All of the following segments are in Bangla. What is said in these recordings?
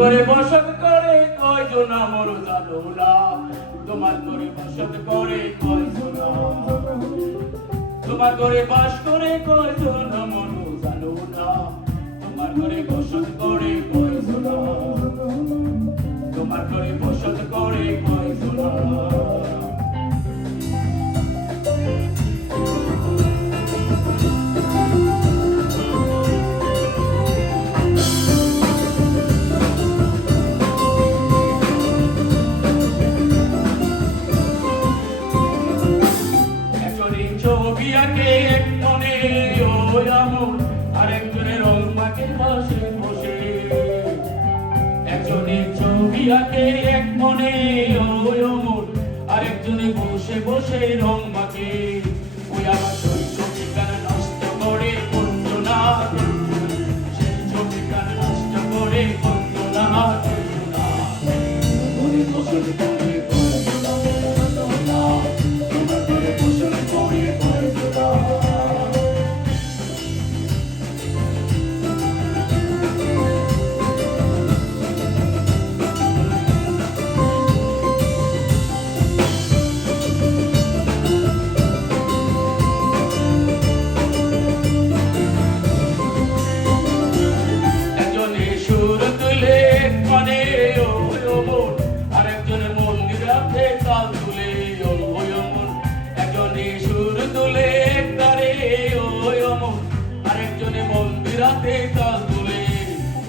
করে বসত করে কয়জন আমর জানো না তোমার করে বসত করে কয়জন? তোমার করে বাস করে কয়জন আমর জানো না তোমার করে বসত করে কয়জন? তোমার করে বসত করে কয়জন? এক মনে ওই আমল, আরেকজনের রং মাকে পাশে বসে। একজনের ছবি আঁকে এক মনে ওই অমল আরেকজনে বসে বসে রং মাকে ওই আমার সেই ছবিটা নষ্ট করে করতো না সেই ছবিটা নষ্ট করে করতো না করতো না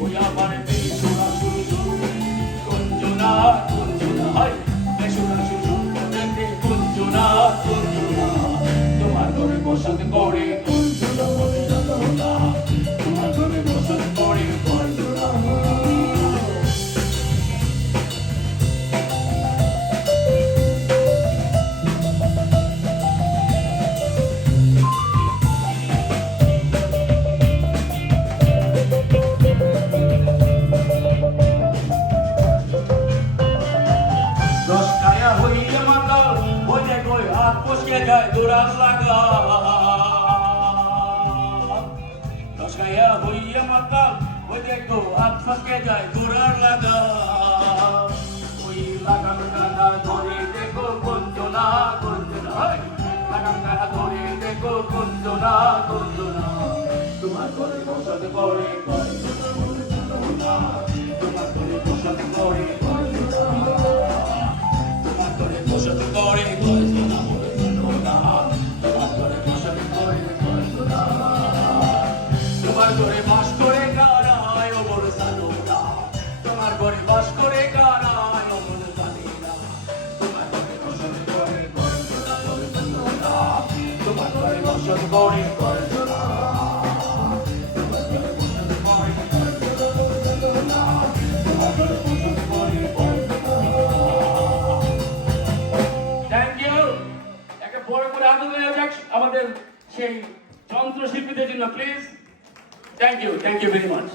ওই আমার বেসুরা সুর হইয়া মাতাল ওই কই হাত পশকে যায় দৌড়ান লাগা। কায়া হইয়া মাতাল ওই কো হাত ফসকে যায় দৌড়ান লাগা। ওই লাগাম কানা ধরে দেখো কুঞ্জনা কুঞ্জনা লাগাম কানা ধরে দেখো কুঞ্জনা কুঞ্জনা তোমার ঘরে বসত করে কুঞ্জনা বাস করে করে কয়জনা মরজনা তোমার আমাদের সেই যন্ত্রশিল্পীদের জন্য please thank you thank you very much